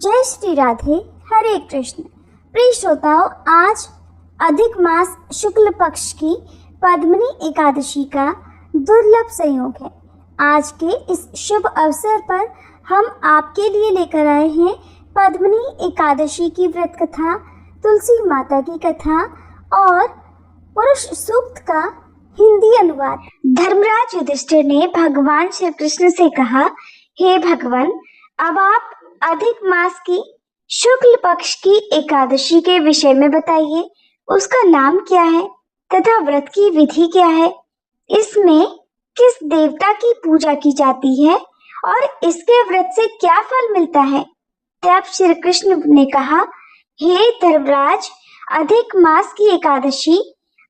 जय श्री राधे, हरे कृष्ण। प्रिय श्रोताओं, आज अधिक मास शुक्ल पक्ष की पद्मिनी एकादशी का दुर्लभ संयोग है। आज के इस शुभ अवसर पर हम आपके लिए लेकर आए हैं पद्मिनी एकादशी की व्रत कथा, तुलसी माता की कथा और पुरुष सूक्त का हिंदी अनुवाद। धर्मराज युधिष्ठिर ने भगवान श्री कृष्ण से कहा, हे भगवान, अब आप अधिक मास की शुक्ल पक्ष की एकादशी के विषय में बताइए। उसका नाम क्या है तथा व्रत की विधि क्या है? इसमें किस देवता की पूजा की जाती है और इसके व्रत से क्या फल मिलता है? तब श्री कृष्ण ने कहा, हे धर्मराज, अधिक मास की एकादशी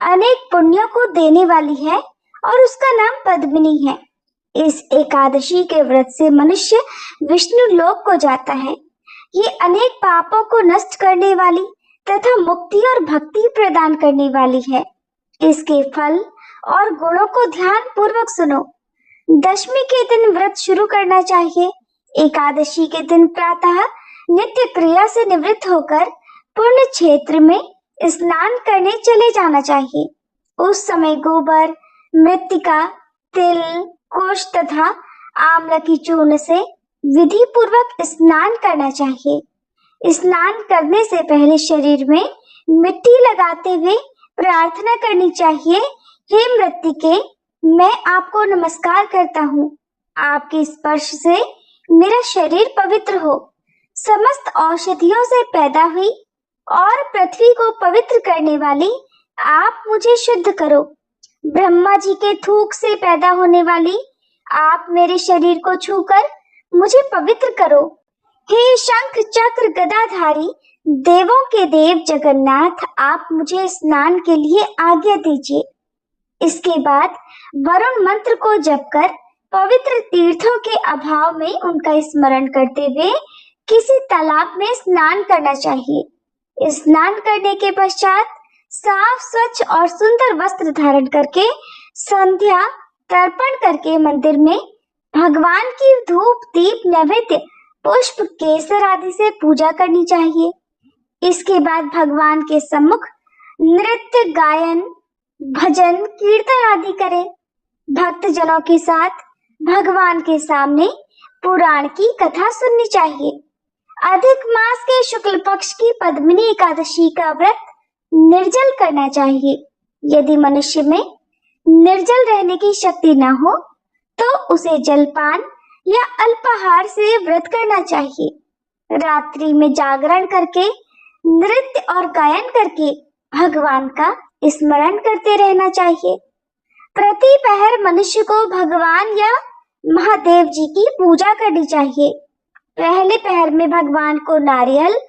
अनेक पुण्यों को देने वाली है और उसका नाम पद्मिनी है। इस एकादशी के व्रत से मनुष्य विष्णु लोक को जाता है। ये अनेक पापों को नष्ट करने वाली तथा मुक्ति और भक्ति प्रदान करने वाली है। इसके फल और गुणों को ध्यान पूर्वक सुनो। दशमी के दिन व्रत शुरू करना चाहिए। एकादशी के दिन प्रातः नित्य क्रिया से निवृत्त होकर पुण्य क्षेत्र में स्नान करने चले जाना चाहिए। उस समय गोबर, मृत्तिका, तिल, कुश तथा आंवला की चूर्ण से विधि पूर्वक स्नान करना चाहिए। स्नान करने से पहले शरीर में मिट्टी लगाते हुए प्रार्थना करनी चाहिए, हे मृत्तिके, मैं आपको नमस्कार करता हूँ। आपके स्पर्श से मेरा शरीर पवित्र हो। समस्त औषधियों से पैदा हुई और पृथ्वी को पवित्र करने वाली आप मुझे शुद्ध करो। ब्रह्मा जी के थूक से पैदा होने वाली आप मेरे शरीर को छूकर मुझे पवित्र करो। हे शंख चक्र गदाधारी देवों के देव जगन्नाथ, आप मुझे स्नान के लिए आज्ञा दीजिए। इसके बाद वरुण मंत्र को जपकर पवित्र तीर्थों के अभाव में उनका स्मरण करते हुए किसी तालाब में स्नान करना चाहिए। स्नान करने के पश्चात साफ, स्वच्छ और सुंदर वस्त्र धारण करके संध्या तर्पण करके मंदिर में भगवान की धूप, दीप, नैवेद्य, पुष्प, केसर आदि से पूजा करनी चाहिए। इसके बाद भगवान के सम्मुख नृत्य, गायन, भजन, कीर्तन आदि करें। भक्त जनों के साथ भगवान के सामने पुराण की कथा सुननी चाहिए। अधिक मास के शुक्ल पक्ष की पद्मिनी एकादशी का व्रत निर्जल करना चाहिए। यदि मनुष्य में निर्जल रहने की शक्ति न हो तो उसे जलपान या अल्पाहार से व्रत करना चाहिए। रात्रि में जागरण करके, नृत्य और गायन करके भगवान का स्मरण करते रहना चाहिए। प्रति पहर मनुष्य को भगवान या महादेव जी की पूजा करनी चाहिए। पहले पहर में भगवान को नारियल,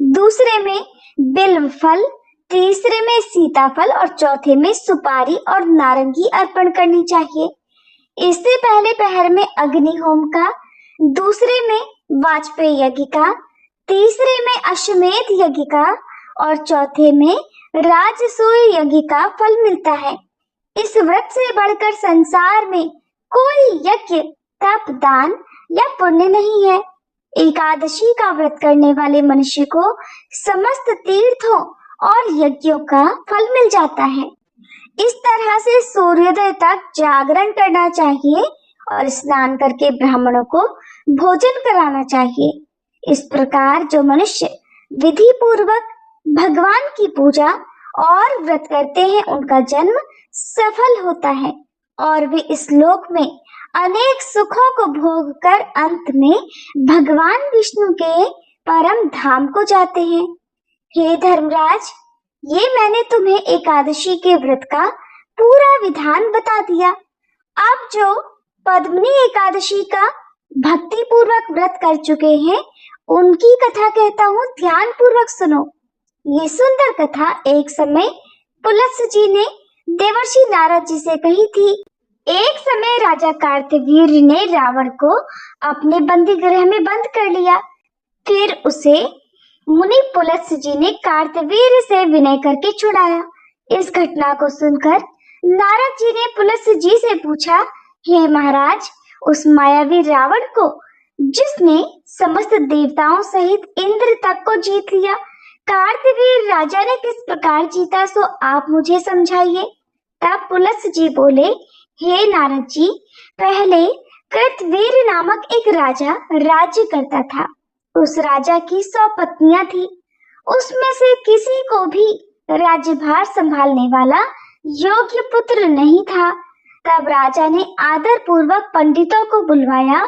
दूसरे में बिल्व फल, तीसरे में सीताफल और चौथे में सुपारी और नारंगी अर्पण करनी चाहिए। इससे पहले पहर में अग्नि होम का, दूसरे में वाजपेय यज्ञ का, तीसरे में अश्वमेध यज्ञ का और चौथे में राजसूय यज्ञ का फल मिलता है। इस व्रत से बढ़कर संसार में कोई यज्ञ, तप, दान या पुण्य नहीं है। एकादशी का व्रत करने वाले मनुष्य को समस्त तीर्थों और यज्ञों का फल मिल जाता है। इस तरह से सूर्योदय तक जागरण करना चाहिए और स्नान करके ब्राह्मणों को भोजन कराना चाहिए। इस प्रकार जो मनुष्य विधि पूर्वक भगवान की पूजा और व्रत करते हैं, उनका जन्म सफल होता है और वे इस लोक में अनेक सुखों को भोग कर अंत में भगवान विष्णु के परम धाम को जाते हैं। हे धर्मराज, ये मैंने तुम्हें एकादशी के व्रत का पूरा विधान बता दिया। अब जो पद्मिनी एकादशी का भक्ति पूर्वक व्रत कर चुके हैं, उनकी कथा कहता हूँ, ध्यान पूर्वक सुनो। ये सुंदर कथा एक समय पुलत्स्य जी ने देवर्षि नारद जी से कही थी। एक समय राजा कार्तवीर्य ने रावण को अपने बंदी गृह में बंद कर लिया। फिर उसे मुनि पुलत्स्य जी ने कार्तवीर्य से विनय करके छुड़ाया। इस घटना को सुनकर नारद जी ने पुलत्स्य जी से पूछा, हे महाराज, उस मायावी रावण को जिसने समस्त देवताओं सहित इंद्र तक को जीत लिया। कार्तवीर राजा ने किस प्रकार जीता, सो आप मुझे समझाइए। तब पुलत्स्य जी बोले, हे नारद जी, पहले कृतवीर नामक एक राजा राज्य करता था। उस राजा की 100 पत्नियां थी। उसमें से किसी को भी राज्यभार संभालने वाला योग्य पुत्र नहीं था। तब राजा ने आदर पूर्वक पंडितों को बुलवाया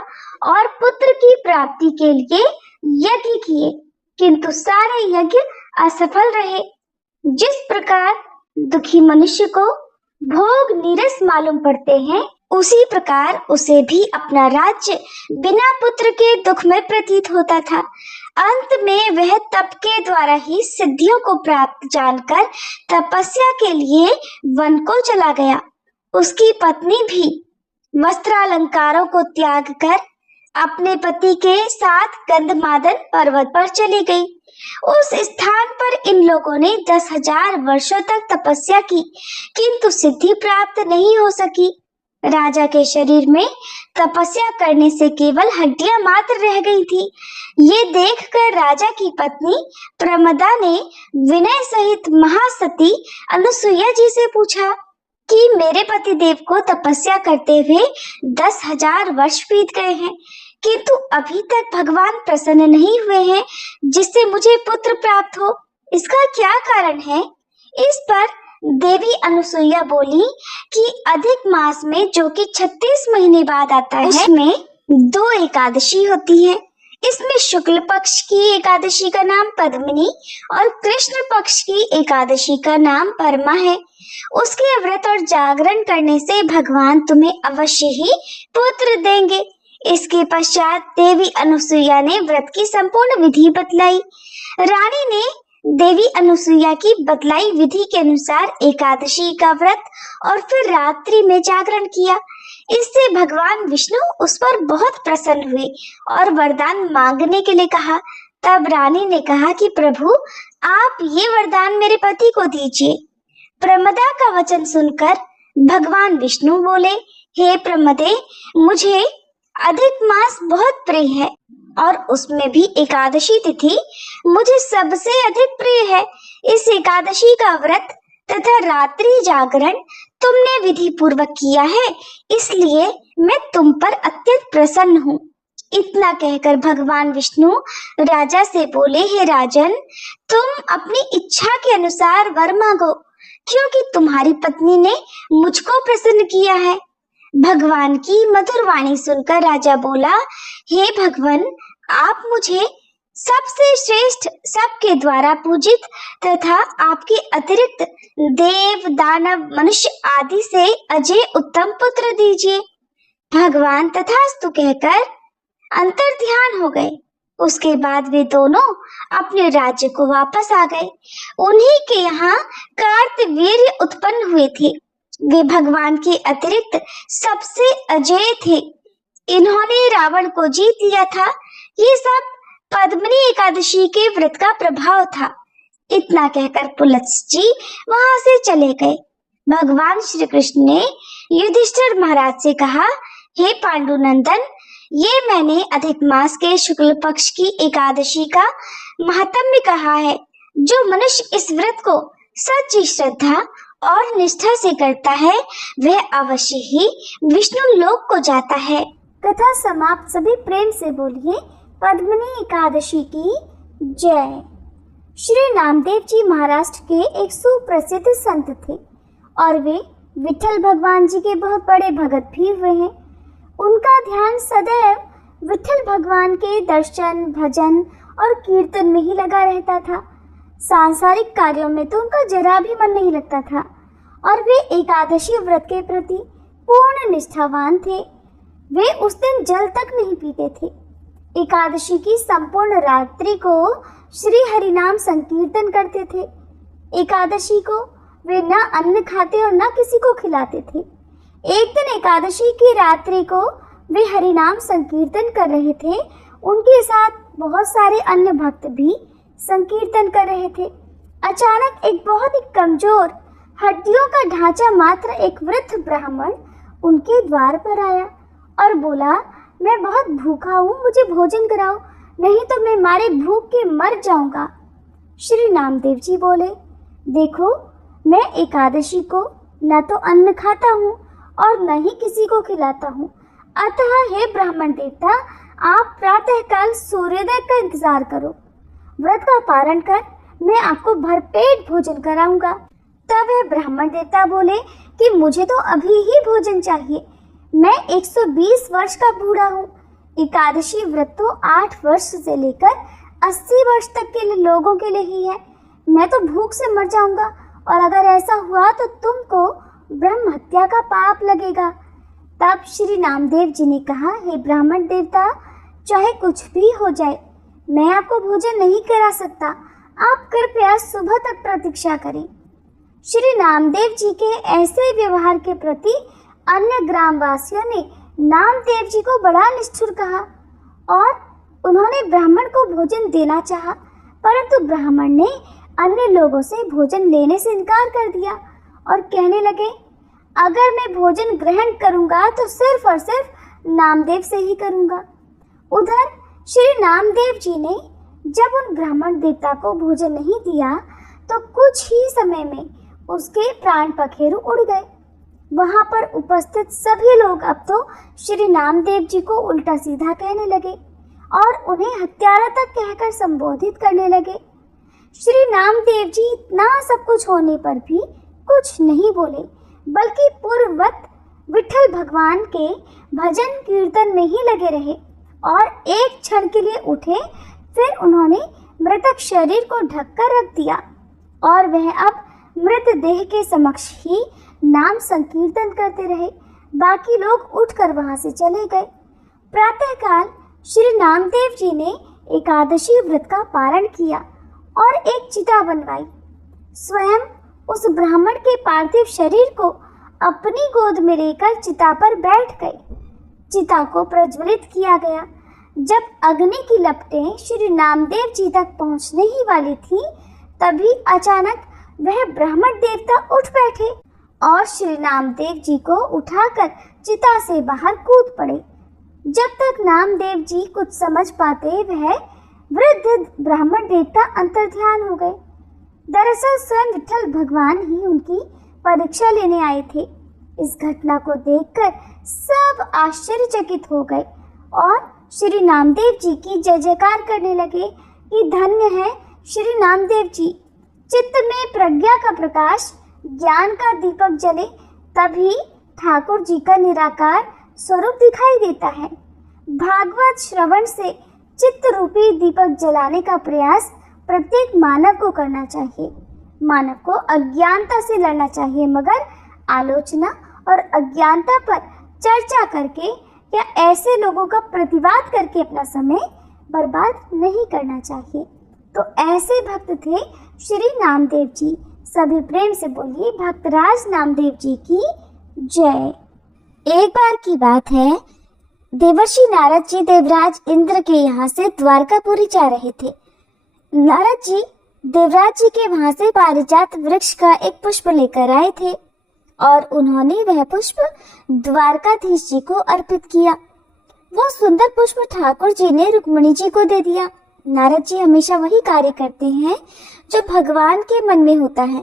और पुत्र की प्राप्ति के लिए यज्ञ किए, किंतु सारे यज्ञ असफल रहे। जिस प्रकार दुखी मनुष्य को भोग नीरस मालूम पड़ते हैं, उसी प्रकार उसे भी अपना राज्य बिना पुत्र के दुख में प्रतीत होता था। अंत में वह तप के द्वारा ही सिद्धियों को प्राप्त जानकर तपस्या के लिए वन को चला गया। उसकी पत्नी भी वस्त्रालंकारों को त्याग कर अपने पति के साथ गंधमादन पर्वत पर चली गई। उस स्थान पर इन लोगों ने 10,000 वर्षों तक तपस्या की, किंतु सिद्धि प्राप्त नहीं हो सकी। राजा के शरीर में तपस्या करने से केवल हड्डियां मात्र रह गई थी। ये देखकर राजा की पत्नी प्रमदा ने विनय सहित महासती अनुसुईया जी से पूछा कि मेरे पति देव को तपस्या करते हुए 10,000 वर्ष बीत गए हैं, किंतु अभी तक भगवान प्रसन्न नहीं हुए हैं जिससे मुझे पुत्र प्राप्त हो। इसका क्या कारण है? इस पर देवी अनुसुईया बोली कि अधिक मास में, जो कि 36 महीने बाद आता है, उसमें 2 एकादशी होती है। इसमें शुक्ल पक्ष की एकादशी का नाम पद्मिनी और कृष्ण पक्ष की एकादशी का नाम परमा है। उसके व्रत और जागरण करने से भगवान तुम्हें अवश्य ही पुत्र देंगे। इसके पश्चात देवी अनुसुईया ने व्रत की संपूर्ण विधि बतलाई। रानी ने देवी अनुसुईया की बतलाई विधि के अनुसार एकादशी का व्रत और फिर रात्रि में जागरण किया। इससे भगवान विष्णु उस पर बहुत प्रसन्न हुए और वरदान मांगने के लिए कहा। तब रानी ने कहा कि प्रभु, आप ये वरदान मेरे पति को दीजिए। प्रमदा का वचन सुनकर भगवान विष्णु बोले, हे प्रमदे, मुझे अधिक मास बहुत प्रिय है और उसमें भी एकादशी तिथि मुझे सबसे अधिक प्रिय है। इस एकादशी का व्रत तथा रात्रि जागरण तुमने विधि पूर्वक किया है, इसलिए मैं तुम पर अत्यंत प्रसन्न हूँ। इतना कहकर भगवान विष्णु राजा से बोले, हे राजन, तुम अपनी इच्छा के अनुसार वर मांगो, क्योंकि तुम्हारी पत्नी ने मुझको प्रसन्न किया है। भगवान की मधुर वाणी सुनकर राजा बोला, हे भगवान, आप मुझे सबसे श्रेष्ठ, सबके द्वारा पूजित तथा आपके अतिरिक्त देव, दानव, मनुष्य आदि से अजय उत्तम पुत्र दीजिए। भगवान तथास्तु कहकर अंतर ध्यान हो गए। उसके बाद वे दोनों अपने राज्य को वापस आ गए। उन्हीं के यहाँ कार्तवीर्य उत्पन्न हुए थे। वे भगवान के अतिरिक्त सबसे अजेय थे। इन्होंने रावण को जीत लिया था। ये सब पद्मिनी एकादशी के व्रत का प्रभाव था। इतना कहकर पुलत्स्य जी वहां से चले गए। भगवान श्री कृष्ण ने युधिष्ठिर महाराज से कहा, हे पांडुनंदन, ये मैंने अधिक मास के शुक्ल पक्ष की एकादशी का महात्म्य कहा है। जो मनुष्य इस व्रत को सच्ची श्रद्धा और निष्ठा से करता है, वह अवश्य ही विष्णु लोक को जाता है। कथा समाप्त। सभी प्रेम से बोलिए पद्मिनी एकादशी की जय। श्री नामदेव जी महाराष्ट्र के एक सुप्रसिद्ध संत थे और वे विठल भगवान जी के बहुत बड़े भगत भी हुए हैं। उनका ध्यान सदैव विठल भगवान के दर्शन, भजन और कीर्तन में ही लगा रहता था। सांसारिक कार्यों में तो उनका जरा भी मन नहीं लगता था और वे एकादशी व्रत के प्रति पूर्ण निष्ठावान थे। वे उस दिन जल तक नहीं पीते थे। एकादशी की संपूर्ण रात्रि को श्री हरिनाम संकीर्तन करते थे। एकादशी को वे न अन्न खाते और न किसी को खिलाते थे। एक दिन एकादशी की रात्रि को वे हरिनाम संकीर्तन कर रहे थे। उनके साथ बहुत सारे अन्य भक्त भी संकीर्तन कर रहे थे। अचानक एक बहुत ही कमजोर, हड्डियों का ढांचा मात्र एक वृद्ध ब्राह्मण उनके द्वार पर आया और बोला, मैं बहुत भूखा हूँ, मुझे भोजन कराओ, नहीं तो मैं मारे भूख के मर जाऊंगा। श्री नामदेव जी बोले, देखो, मैं एकादशी को न तो अन्न खाता हूँ और न ही किसी को खिलाता हूँ, अतः हे ब्राह्मण देवता, आप प्रातःकाल सूर्योदय का इंतजार करो, व्रत का पारण कर मैं आपको भरपेट भोजन कराऊंगा। तब वह ब्राह्मण देवता बोले कि मुझे तो अभी ही भोजन चाहिए, मैं 120 वर्ष का बूढ़ा हूँ। एकादशी व्रत तो 8 वर्ष से लेकर 80 वर्ष तक के लोगों के लिए ही है, मैं तो भूख से मर जाऊंगा, और अगर ऐसा हुआ तो तुमको ब्रह्म हत्या का पाप लगेगा। तब श्री नामदेव जी ने कहा, हे ब्राह्मण देवता, चाहे कुछ भी हो जाए, मैं आपको भोजन नहीं करा सकता, आप कृपया सुबह तक प्रतीक्षा करें। श्री नामदेव जी के ऐसे व्यवहार के प्रति अन्य ग्रामवासियों ने नामदेव जी को बड़ा निष्ठुर कहा और उन्होंने ब्राह्मण को भोजन देना चाहा, परंतु ब्राह्मण ने अन्य लोगों से भोजन लेने से इनकार कर दिया और कहने लगे, अगर मैं भोजन ग्रहण करूंगा तो सिर्फ और सिर्फ नामदेव से ही करूंगा। उधर श्री नामदेव जी ने जब उन ब्राह्मण देवता को भोजन नहीं दिया तो कुछ ही समय में उसके प्राण पखेरु उड़ गए। वहां पर उपस्थित सभी लोग अब तो श्री नामदेव जी को उल्टा सीधा कहने लगे और उन्हें हत्यारा तक कहकर संबोधित करने लगे। श्री नामदेव जी इतना सब कुछ होने पर भी कुछ नहीं बोले, बल्कि पूर्ववत विठल भगवान के भजन कीर्तन में ही लगे रहे और एक क्षण के लिए उठे, फिर उन्होंने मृतक शरीर को ढककर रख दिया और वह अब मृतदेह के समक्ष ही नाम संकीर्तन करते रहे। बाकी लोग उठकर वहां से चले गए। प्रातःकाल श्री नामदेव जी ने एकादशी व्रत का पारण किया और एक चिता बनवाई। स्वयं उस ब्राह्मण के पार्थिव शरीर को अपनी गोद में लेकर चिता पर बैठ गए। चिता को प्रज्वलित किया गया। जब अग्नि की लपटें श्री नामदेव जी तक पहुंचने ही वाली थी, तभी अचानक वह ब्राह्मण देवता उठ बैठे और श्री नामदेव जी को उठाकर चिता से बाहर कूद पड़े। जब तक नामदेव जी कुछ समझ पाते, वह वृद्ध ब्राह्मण देवता अंतर्ध्यान हो गए। दरअसल स्वयं विठल भगवान ही उनकी परीक्षा लेने आए थे। इस घटना को देखकर सब आश्चर्यचकित हो गए और श्री नामदेव जी की जय जयकार करने लगे कि धन्य है श्री नामदेव जी। चित्त में प्रज्ञा का प्रकाश, ज्ञान का दीपक जले, तभी ठाकुर जी का निराकार स्वरूप दिखाई देता है। भागवत श्रवण से चित्त रूपी दीपक जलाने का प्रयास प्रत्येक मानव को करना चाहिए। मानव को अज्ञानता से लड़ना चाहिए, मगर आलोचना और अज्ञानता पर चर्चा करके या ऐसे लोगों का प्रतिवाद करके अपना समय बर्बाद नहीं करना चाहिए। तो ऐसे भक्त थे श्री नामदेव जी। सभी प्रेम से बोलिए भक्तराज नामदेव जी की जय। एक बार की बात है, देवर्षि नारद जी देवराज इंद्र के यहाँ से द्वारकापुरी जा रहे थे। नारद जी देवराज जी के वहां से पारिजात वृक्ष का एक पुष्प लेकर आए थे और उन्होंने वह पुष्प द्वारकाधीश जी को अर्पित किया। वो सुंदर पुष्प ठाकुर जी ने रुक्मिणी जी को दे दिया। नारद जी हमेशा वही कार्य करते हैं जो भगवान के मन में होता है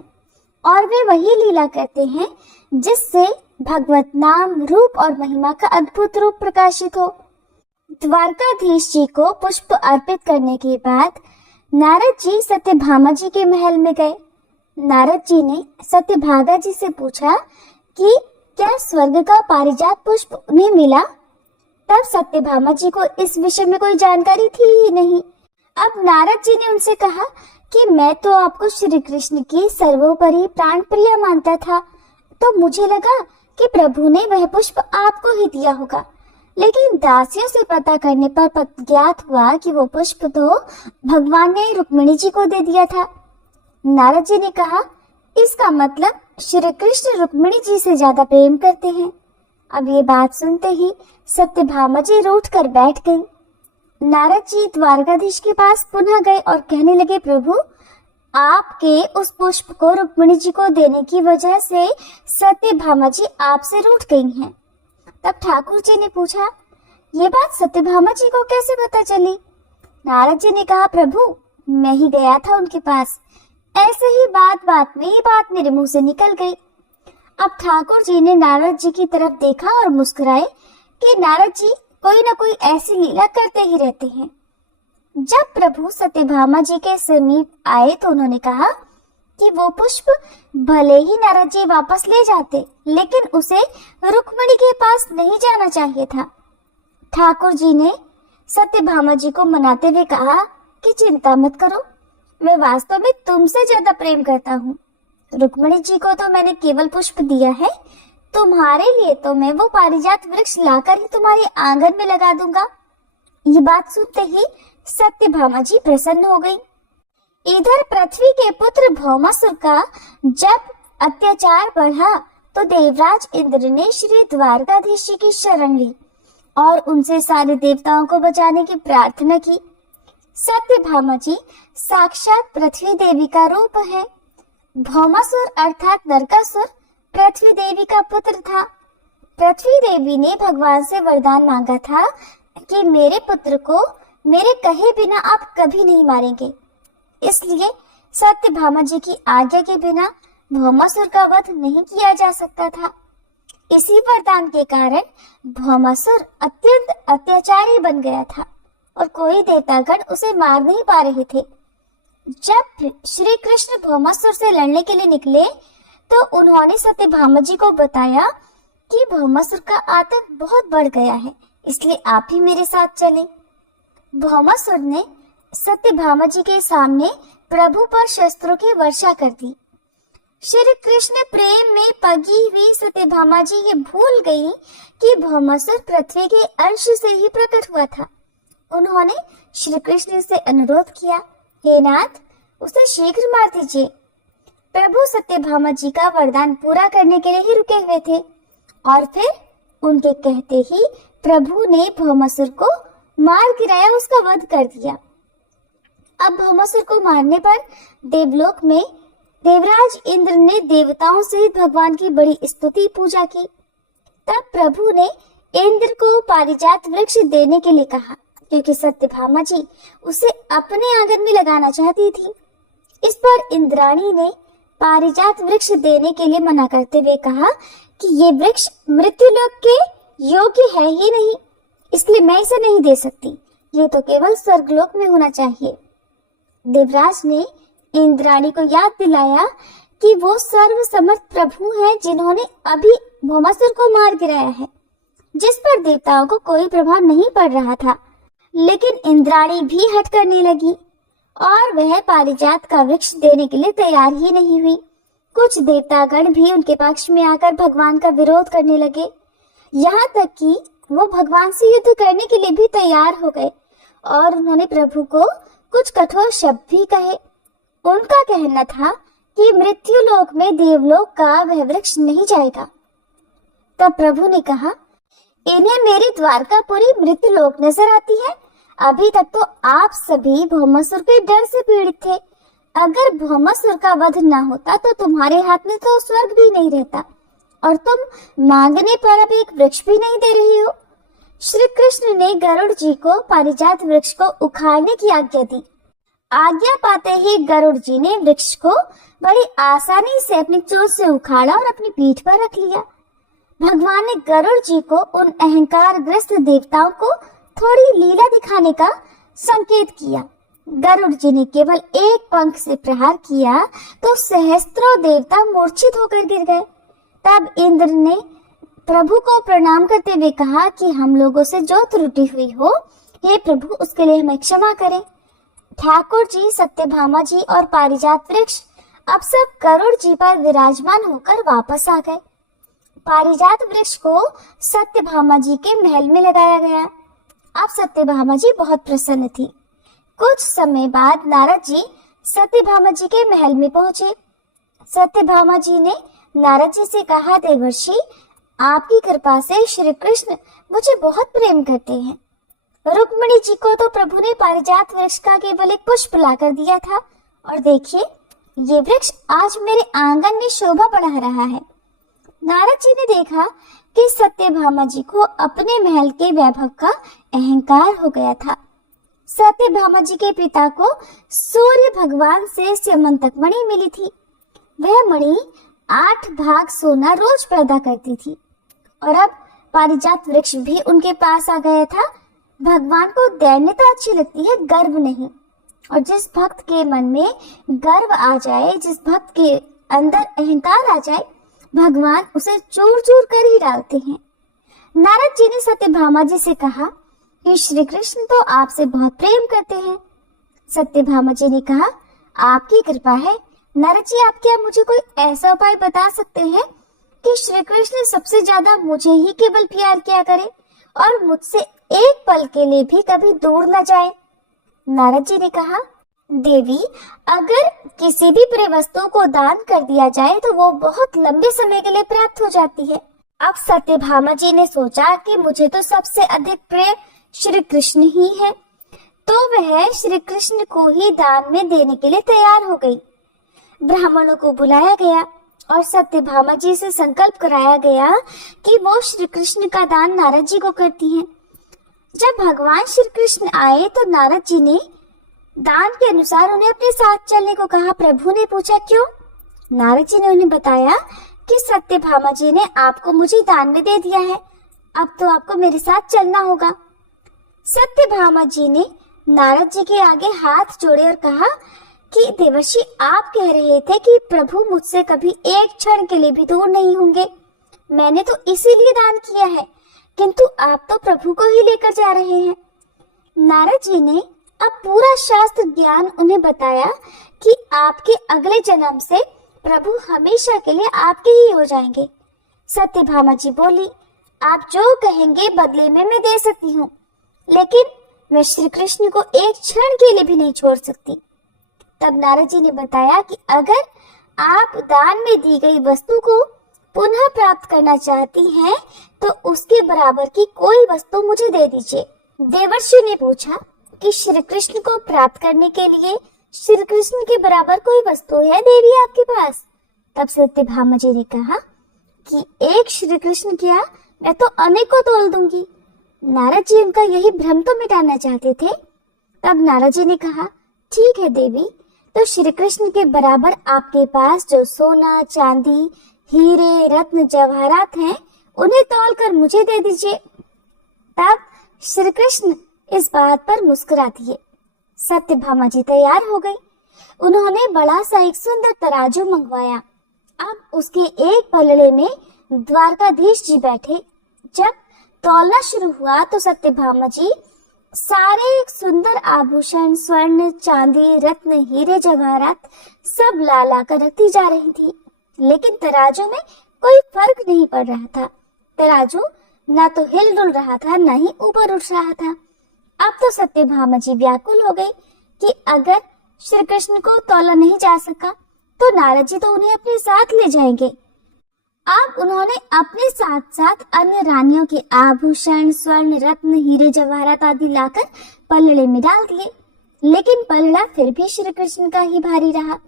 और वे वही लीला करते हैं जिससे भगवत नाम, रूप और महिमा का अद्भुत रूप प्रकाशित हो। द्वारकाधीश जी को पुष्प अर्पित करने के बाद नारद जी सत्यभामा जी के महल में गए। नारद जी ने सत्यभागा जी से पूछा कि क्या स्वर्ग का पारिजात पुष्प उन्हें मिला। तब सत्यभामा जी को इस विषय में कोई जानकारी थी ही नहीं। अब नारद जी ने उनसे कहा कि मैं तो आपको श्री कृष्ण की सर्वोपरि प्राण प्रिया मानता था, तो मुझे लगा कि प्रभु ने वह पुष्प आपको ही दिया होगा, लेकिन दासियों से पता करने पर ज्ञात हुआ कि वो पुष्प तो भगवान ने रुक्मिणी जी को दे दिया था। नारद जी ने कहा, इसका मतलब श्री कृष्ण रुक्मिणी जी से ज्यादा प्रेम करते हैं। अब ये बात सुनते ही सत्यभामा जी रूठ कर बैठ गई। नारद जी द्वारकाधीश के पास पुनः गए और कहने लगे, प्रभु आपके उस पुष्प को रुक्मिणी जी को देने की वजह से सत्यभामा जी आपसे रूठ गई हैं। तब ठाकुर जी ने पूछा ये बात सत्यभामा जी को कैसे पता चली? नारद जी ने कहा, प्रभु मैं ही गया था उनके पास। ऐसे ही बात बात में ये बात मेरे मुंह से निकल गई। अब ठाकुर जी ने नारद जी की तरफ देखा और मुस्कुराए कि नारद जी कोई न कोई ऐसी लीला करते ही रहते हैं। जब प्रभु सत्यभामा जी के समीप आए तो उन्होंने कहा कि वो पुष्प भले ही नारद जी वापस ले जाते, लेकिन उसे रुक्मिणी के पास नहीं जाना चाहिए था। ठाकुर जी ने सत्यभामा जी को मनाते हुए कहा कि चिंता मत करो, मैं वास्तव में तुमसे ज्यादा प्रेम करता हूँ। रुक्मिणी जी को तो मैंने केवल पुष्प दिया है, तुम्हारे लिए तो मैं वो पारिजात वृक्ष लाकर ही तुम्हारे आंगन में लगा दूंगा। ये बात सुनते ही सत्यभामा जी प्रसन्न हो गई। इधर पृथ्वी के पुत्र भौमासुर का जब अत्याचार बढ़ा तो देवराज इंद्र ने श्री द्वारकाधीश जी की शरण ली और उनसे सारे देवताओं को बचाने की प्रार्थना की। सत्यभामा जी साक्षात पृथ्वी देवी का रूप है। भौमासुर अर्थात नरकासुर पृथ्वी देवी का पुत्र था। पृथ्वी देवी ने भगवान से वरदान मांगा था कि मेरे पुत्र को मेरे कहे बिना आप कभी नहीं मारेंगे। इसलिए सत्यभामा जी की आज्ञा के बिना भौमासुर का वध नहीं किया जा सकता था। इसी वरदान के कारण भौमासुर अत्यंत अत्याचारी बन गया था और कोई देवतागण उसे मार नहीं पा रहे थे। जब श्री कृष्ण भौमासुर से लड़ने के लिए निकले तो उन्होंने सत्यभामा जी को बताया कि भौमासुर का आतंक बहुत बढ़ गया है, इसलिए आप ही मेरे साथ चलें। भौमासुर ने सत्यभामा जी के सामने प्रभु पर शस्त्रों की वर्षा कर दी। श्री कृष्ण प्रेम में पगी हुई सत्यभामा जी ये भूल गई कि भौमासुर पृथ्वी के अंश से ही प्रकट हुआ था। उन्होंने श्री कृष्ण से अनुरोध किया, हे नाथ, उसे शीघ्र मार दीजिए। प्रभु सत्यभामा जी का वरदान पूरा करने के लिए ही रुके हुए थे और फिर उनके कहते ही प्रभु ने भौमासुर को मार गिराया, उसका वध कर दिया। अब भौमासुर को मारने पर देवलोक में देवराज इंद्र ने देवताओं सहित भगवान की बड़ी स्तुति पूजा की। तब प्रभु ने इंद्र को पारिजात वृक्ष देने के लिए कहा, क्योंकि सत्यभामा जी उसे अपने आंगन में लगाना चाहती थी। इस पर इंद्राणी ने पारिजात वृक्ष देने के लिए मना करते हुए कहा कि ये वृक्ष मृत्युलोक के योग्य है ही नहीं, इसलिए मैं इसे नहीं दे सकती, ये तो केवल स्वर्गलोक में होना चाहिए। देवराज ने इंद्राणी को याद दिलाया कि वो सर्वसमर्थ प्रभु हैं जिन्होंने अभी भौमासुर को मार गिराया है, जिस पर देवताओं को कोई प्रभाव नहीं पड़ रहा था। लेकिन इंद्राणी भी हट करने लगी और वह पारिजात का वृक्ष देने के लिए तैयार ही नहीं हुई। कुछ देवतागण भी उनके पक्ष में आकर भगवान का विरोध करने लगे, यहाँ तक कि वो भगवान से युद्ध करने के लिए भी तैयार हो गए और उन्होंने प्रभु को कुछ कठोर शब्द भी कहे। उनका कहना था कि मृत्यु लोक में देवलोक का वह वृक्ष नहीं जाएगा। तब प्रभु ने कहा, इन्हें मेरी द्वारकापुरी मृत्यु लोक नजर आती है। अभी तक तो आप सभी भौमासुर के डर से पीड़ित थे। अगर भौमासुर का वध न होता तो तुम्हारे हाथ में तो स्वर्ग भी नहीं रहता और तुम मांगने पर अब एक वृक्ष भी नहीं दे रही हो। श्री कृष्ण ने गरुड़ जी को पारिजात वृक्ष को उखाड़ने की आज्ञा दी। आज्ञा पाते ही गरुड़ जी ने वृक्ष को बड़ी आसानी से अपनी चोंच से उखाड़ा और अपनी पीठ पर रख लिया। भगवान ने गरुड़ जी को उन अहंकार ग्रस्त देवताओं को थोड़ी लीला दिखाने का संकेत किया। गरुड़ जी ने केवल एक पंख से प्रहार किया तो सहस्त्रों देवता मूर्छित होकर गिर गए। तब इंद्र ने प्रभु को प्रणाम करते हुए कहा कि हम लोगों से जो त्रुटि हुई हो, हे प्रभु, उसके लिए हमें क्षमा करें। ठाकुर जी, सत्यभामा जी और पारिजात वृक्ष अब सब गरुड़ जी पर विराजमान होकर वापस आ गए। पारिजात वृक्ष को सत्यभामा जी के महल में लगाया गया। अब सत्यभामा जी बहुत प्रसन्न थी। कुछ समय बाद नारद जी सत्यभामा जी के महल में पहुंचे। सत्यभामा जी ने नारद जी से कहा, देवर्षि, आपकी कृपा से श्री कृष्ण मुझे बहुत प्रेम करते हैं। रुक्मिणी जी को तो प्रभु ने पारिजात वृक्ष का केवल एक पुष्प लाकर दिया था और देखिए, ये वृक्ष आज मेरे आंगन में शोभा बढ़ा रहा है। नारद जी ने देखा कि सत्यभामा जी को अपने महल के वैभव का अहंकार हो गया था। सत्यभामा जी के पिता को सूर्य भगवान से स्यमंतक मणि मिली थी। वह मणि 8 भाग सोना रोज पैदा करती थी और अब पारिजात वृक्ष भी उनके पास आ गया था। भगवान को दैन्यता अच्छी लगती है, गर्व नहीं। और जिस भक्त के मन में गर्व आ जाए, जिस भक्त के अंदर अहंकार आ जाए, भगवान उसे चूर चूर कर ही डालते हैं। नारद जी ने सत्यभामा जी से कहा कि श्री कृष्ण तो आपसे बहुत प्रेम करते हैं। सत्यभामा जी ने कहा, आपकी कृपा है नारद जी, आप क्या मुझे कोई ऐसा उपाय बता सकते हैं कि श्री कृष्ण सबसे ज्यादा मुझे ही केवल प्यार किया करे और मुझसे एक पल के लिए भी कभी दूर न जाए। नारद जी ने कहा, देवी, अगर किसी भी प्रिय वस्तु को दान कर दिया जाए तो वो बहुत लंबे समय के लिए प्राप्त हो जाती है। अब सत्यभामा जी ने सोचा कि मुझे तो सबसे अधिक प्रिय श्री कृष्ण ही है, तो वह श्री कृष्ण को ही दान में देने के लिए तैयार हो गई। ब्राह्मणों को बुलाया गया और सत्यभामा जी से संकल्प कराया गया कि वो श्री कृष्ण का दान नारद जी को करती हैं। जब भगवान श्री कृष्ण आए तो नारद जी ने दान के अनुसार उन्हें अपने साथ चलने को कहा। प्रभु ने पूछा, क्यों? नारद जी ने उन्हें बताया कि सत्यभामा जी ने आपको मुझे दान में दे दिया है, अब तो आपको मेरे साथ चलना होगा। सत्यभामा जी ने नारद जी के आगे हाथ जोड़े और कहा कि देवर्षि, आप कह रहे थे कि प्रभु मुझसे कभी एक क्षण के लिए भी दूर नहीं होंगे। मैंने तो इसीलिए दान किया है, किंतु आप तो प्रभु को ही लेकर जा रहे हैं। नारद जी ने अब पूरा शास्त्र ज्ञान उन्हें बताया कि आपके अगले जन्म से प्रभु हमेशा के लिए आपके ही हो जाएंगे। सत्यभामा जी बोली, आप जो कहेंगे बदले में मैं दे सकती हूँ, लेकिन मैं श्री कृष्ण को एक क्षण के लिए भी नहीं छोड़ सकती। तब नारद जी ने बताया कि अगर आप दान में दी गई वस्तु को पुनः प्राप्त करना चाहती हैं, तो उसके बराबर की कोई वस्तु मुझे दे दीजिए। देवर्षि ने पूछा कि श्री कृष्ण को प्राप्त करने के लिए श्री कृष्ण के बराबर कोई वस्तु है देवी आपके पास? तब सत्यभामा जी ने कहा कि एक श्री कृष्ण क्या, मैं तो अनेकों तोल दूंगी। नारद जी उनका यही भ्रम तो मिटाना चाहते थे। तब नारद जी ने कहा, ठीक है देवी, तो श्री कृष्ण के बराबर आपके पास जो सोना, चांदी, हीरे, रत्न, जवाहरात हैं, उन्हें तौल कर मुझे दे दीजिए। तब श्री कृष्ण इस बात पर मुस्कुरा दिए। सत्यभामा जी तैयार हो गई। उन्होंने बड़ा सा एक सुंदर तराजू मंगवाया। अब उसके एक पलड़े में द्वारकाधीश जी बैठे। जब तौलना शुरू हुआ तो सत्यभामा जी सारे सुंदर आभूषण, स्वर्ण, चांदी, रत्न, हीरे, जवाहरात सब ला ला कर रखती जा रही थी, लेकिन तराजू में कोई फर्क नहीं पड़ रहा था। तराजू ना तो हिल डुल रहा था, ना ही ऊपर उठ रहा था। अब तो सत्यभामा जी व्याकुल हो गई कि अगर श्री कृष्ण को तौला नहीं जा सका तो नारद जी तो उन्हें अपने साथ ले जाएंगे। अब उन्होंने अपने साथ साथ अन्य रानियों के आभूषण, स्वर्ण, रत्न, हीरे, जवाहरात आदि लाकर पलड़े में डाल दिए, लेकिन पलड़ा फिर भी श्री कृष्ण का ही भारी रहा।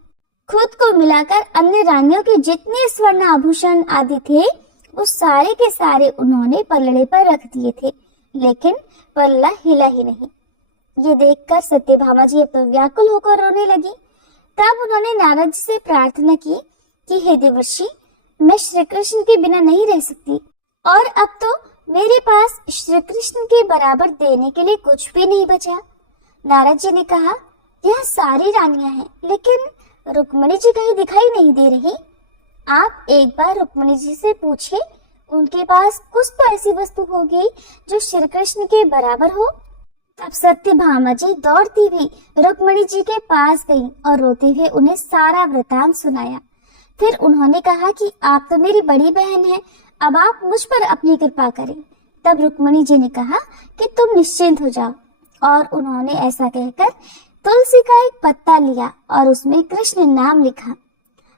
खुद को मिलाकर अन्य रानियों के जितने स्वर्ण आभूषण आदि थे, उस सारे के सारे उन्होंने पलड़े पर रख दिए थे, लेकिन पलड़ा हिला ही नहीं। ये देखकर सत्यभामा जी अब व्याकुल होकर रोने लगी। तब उन्होंने नारद जी से प्रार्थना की कि हे देवर्षि, मैं श्री कृष्ण के बिना नहीं रह सकती और अब तो मेरे पास श्री कृष्ण के बराबर देने के लिए कुछ भी नहीं बचा। नारद जी ने कहा, यह सारी रानियां हैं, लेकिन रुक्मिणी जी कहीं दिखाई नहीं दे रही। आप एक बार रुक्मिणी जी से पूछिए, उनके पास कुछ तो ऐसी वस्तु होगी जो श्री कृष्ण के बराबर हो। तब सत्यभामा जी दौड़ती हुई रुक्मिणी जी के पास गई और रोते हुए उन्हें सारा वृतांत सुनाया। फिर उन्होंने कहा कि आप तो मेरी बड़ी बहन हैं, अब आप मुझ पर अपनी कृपा करें। तब रुक्मिणी जी ने कहा कि तुम निश्चिंत हो जाओ, और उन्होंने ऐसा कहकर तुलसी का एक पत्ता लिया और उसमें कृष्ण नाम लिखा।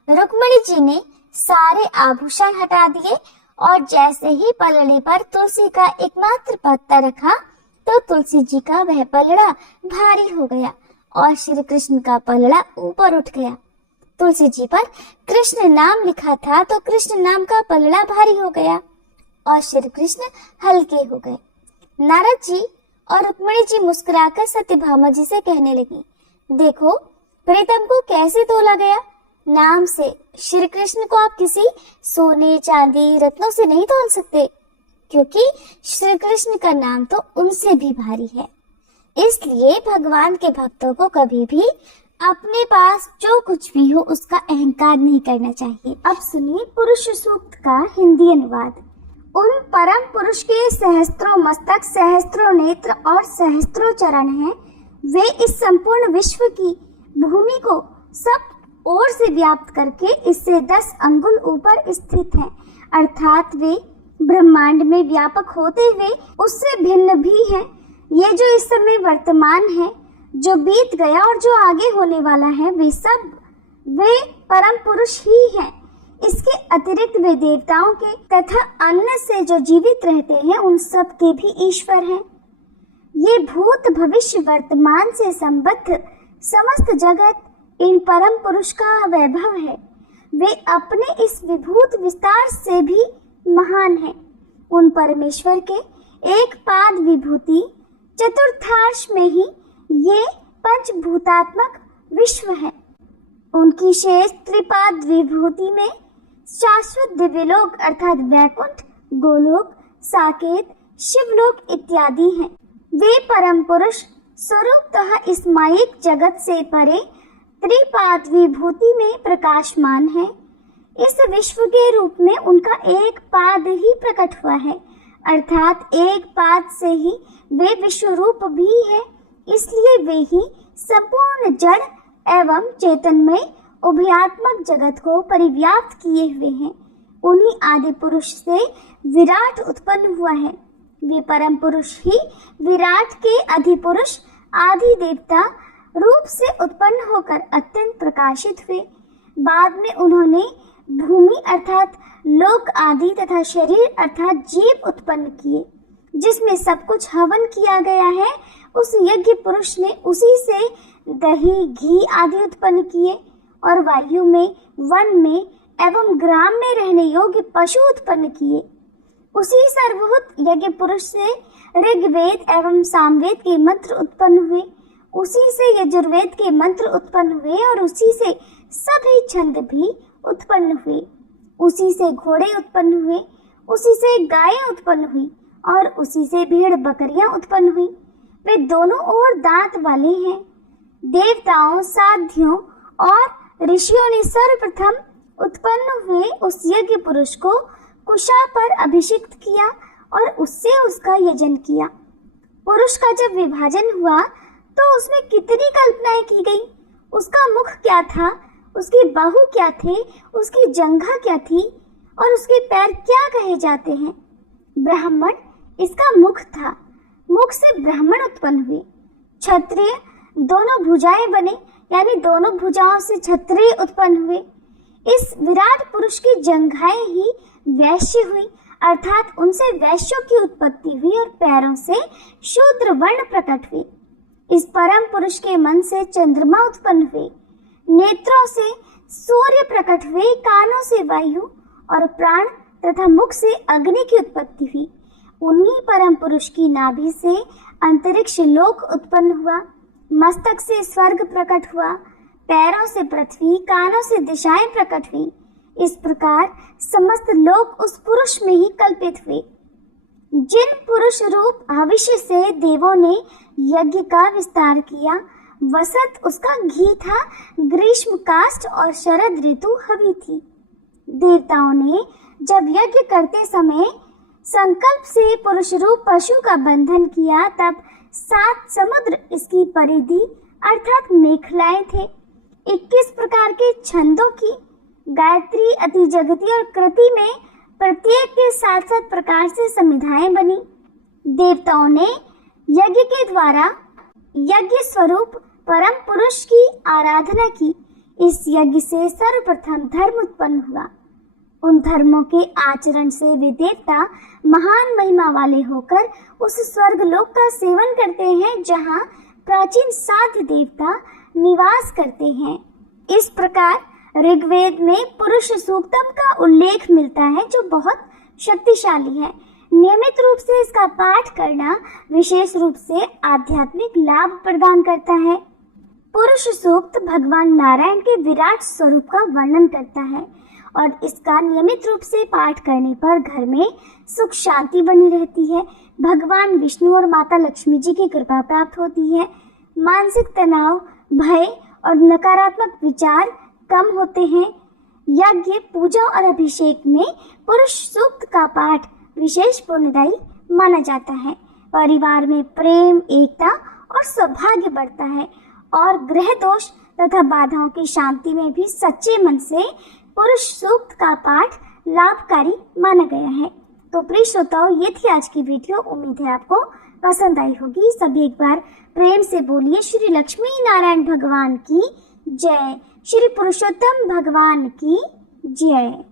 रुक्मिणी जी ने सारे आभूषण हटा दिए और जैसे ही पलड़े पर तुलसी का एकमात्र पत्ता रखा तो तुलसी जी का वह पलड़ा भारी हो गया और श्री कृष्ण का पलड़ा ऊपर उठ गया। तुलसी जी पर कृष्ण नाम लिखा था तो कृष्ण नाम का पलड़ा भारी हो गया और श्री कृष्ण हल्के हो गए। नारद जी और रुक्मिणी जी मुस्कुराकर सत्यभामा जी से कहने लगी, देखो प्रीतम को कैसे तोला गया। नाम से श्री कृष्ण को आप किसी सोने चांदी रत्नों से नहीं तोल सकते, क्योंकि श्री कृष्ण का नाम तो उनसे भी भारी है। इसलिए भगवान के भक्तों को कभी भी अपने पास जो कुछ भी हो उसका अहंकार नहीं करना चाहिए। अब सुनिए पुरुष सूक्त का हिंदी अनुवाद। उन परम पुरुष के सहस्त्रों मस्तक, सहस्त्रों नेत्र और सहस्त्रों चरण हैं। वे इस संपूर्ण विश्व की भूमि को सब ओर से व्याप्त करके इससे 10 अंगुल ऊपर स्थित हैं, अर्थात वे ब्रह्मांड में व्यापक होते हुए उससे भिन्न भी हैं। ये जो इस समय वर्तमान है, जो बीत गया और जो आगे होने वाला है, वे परम पुरुष ही हैं। इसके अतिरिक्त वे देवताओं के तथा अन्य से जो जीवित रहते हैं उन सब के भी ईश्वर हैं। ये भूत भविष्य वर्तमान से संबद्ध समस्त जगत इन परम पुरुष का वैभव है। वे अपने इस विभूत विस्तार से भी महान हैं। उन परमेश्वर के एक पाद विभूति चतुर्थांश में ही ये पंचभूतात्मक विश्व है। उनकी शेष त्रिपाद विभूति में शाश्वत दिव्यलोक अर्थात वैकुंठ, गोलोक, साकेत, शिवलोक इत्यादि हैं। वे परम पुरुष स्वरूपतः इस मायिक जगत से परे त्रिपाद विभूति में प्रकाशमान है। इस विश्व के रूप में उनका एक पाद ही प्रकट हुआ है, अर्थात एक पाद से ही वे विश्व रूप भी है। इसलिए वे ही संपूर्ण जड़ एवं चेतनमय उभयात्मक जगत को परिव्याप्त किए हुए हैं। उन्हीं आदि पुरुष से विराट उत्पन्न हुआ है। वे परम पुरुष ही विराट के अधिपुरुष आदि देवता रूप से उत्पन्न होकर अत्यंत प्रकाशित हुए। बाद में उन्होंने भूमि अर्थात लोक आदि तथा शरीर अर्थात जीव उत्पन्न किए, जिसमें सब कुछ हवन किया गया है। उस यज्ञ पुरुष ने उसी से दही, घी आदि उत्पन्न किए और वायु में, वन में एवं ग्राम में रहने योग्य पशु उत्पन्न किए। उसी सर्वभूत यज्ञ पुरुष से ऋग्वेद एवं सामवेद के मंत्र उत्पन्न हुए। उसी से यजुर्वेद के मंत्र उत्पन्न हुए और उसी से सभी छंद भी उत्पन्न हुए। उसी से घोड़े उत्पन्न हुए, उसी से गायें उत्पन्न हुई और उसी से भेड़ बकरियां उत्पन्न हुई। वे दोनों ओर दांत वाले हैं। देवताओं, साध्यों और ऋषियों ने सर्वप्रथम उत्पन्न हुए उस यज्ञ पुरुष को कुशा पर अभिषिक्त किया और उससे उसका यजन किया। पुरुष का जब विभाजन हुआ तो उसमें कितनी कल्पनाएं की गई। उसका मुख क्या था, उसकी बाहु क्या थे, उसकी जंघा क्या थी और उसके पैर क्या कहे जाते हैं। ब्राह्मण इसका मुख था, मुख से ब्राह्मण उत्पन्न हुए। क्षत्रिय दोनों भुजाएं बने, यानी दोनों भुजाओं से क्षत्रिय उत्पन्न हुए। इस विराट पुरुष की जंघाएं ही वैश्य हुई, अर्थात उनसे वैश्यों की उत्पत्ति हुई और पैरों से शूद्र वर्ण प्रकट हुए। इस परम पुरुष के मन से चंद्रमा उत्पन्न हुए, नेत्रों से सूर्य प्रकट हुए, कानों से वायु और प्राण तथा मुख से अग्नि की उत्पत्ति हुई। उन्हीं परम पुरुष की नाभि से अंतरिक्ष लोक उत्पन्न हुआ, मस्तक से स्वर्ग प्रकट हुआ, पैरों से पृथ्वी, कानों से दिशाएं प्रकट हुई। इस प्रकार समस्त लोक उस पुरुष में ही कल्पित हुए। जिन पुरुष रूप भविष्य से देवों ने यज्ञ का विस्तार किया, वसंत उसका घी था, ग्रीष्म काष्ठ और शरद ऋतु हवी थी। देवताओं ने जब यज्ञ करते समय संकल्प से पुरुष रूप पशु का बंधन किया, तब 7 समुद्र इसकी परिधि अर्थात मेखलाएं थे। 21 प्रकार के छंदों की गायत्री, अति जगती और कृति में प्रत्येक के 7-7 प्रकार से संविधाएं बनी। देवताओं ने यज्ञ के द्वारा यज्ञ स्वरूप परम पुरुष की आराधना की। इस यज्ञ से सर्वप्रथम धर्म उत्पन्न हुआ। उन धर्मों के आचरण से वे देवता महान महिमा वाले होकर उस स्वर्ग लोक का सेवन करते हैं, जहाँ प्राचीन साध्य देवता निवास करते हैं। इस प्रकार ऋग्वेद में पुरुष सूक्तम का उल्लेख मिलता है, जो बहुत शक्तिशाली है। नियमित रूप से इसका पाठ करना विशेष रूप से आध्यात्मिक लाभ प्रदान करता है। पुरुष सूक्त भगवान नारायण के विराट स्वरूप का वर्णन करता है और इसका नियमित रूप से पाठ करने पर घर में सुख शांति बनी रहती है। भगवान विष्णु और माता लक्ष्मी जी की कृपा प्राप्त होती है। मानसिक तनाव, भय और नकारात्मक विचार कम होते हैं। यज्ञ, पूजा और अभिषेक में पुरुष सूक्त का पाठ विशेष पुण्यदायी माना जाता है। परिवार में प्रेम, एकता और सौभाग्य बढ़ता है और ग्रह दोष तथा बाधाओं की शांति में भी सच्चे मन से पुरुष सूक्त का पाठ लाभकारी माना गया है। तो प्रिय श्रोताओ, ये थी आज की वीडियो। उम्मीद है आपको पसंद आई होगी। सभी एक बार प्रेम से बोलिए श्री लक्ष्मी नारायण भगवान की जय, श्री पुरुषोत्तम भगवान की जय।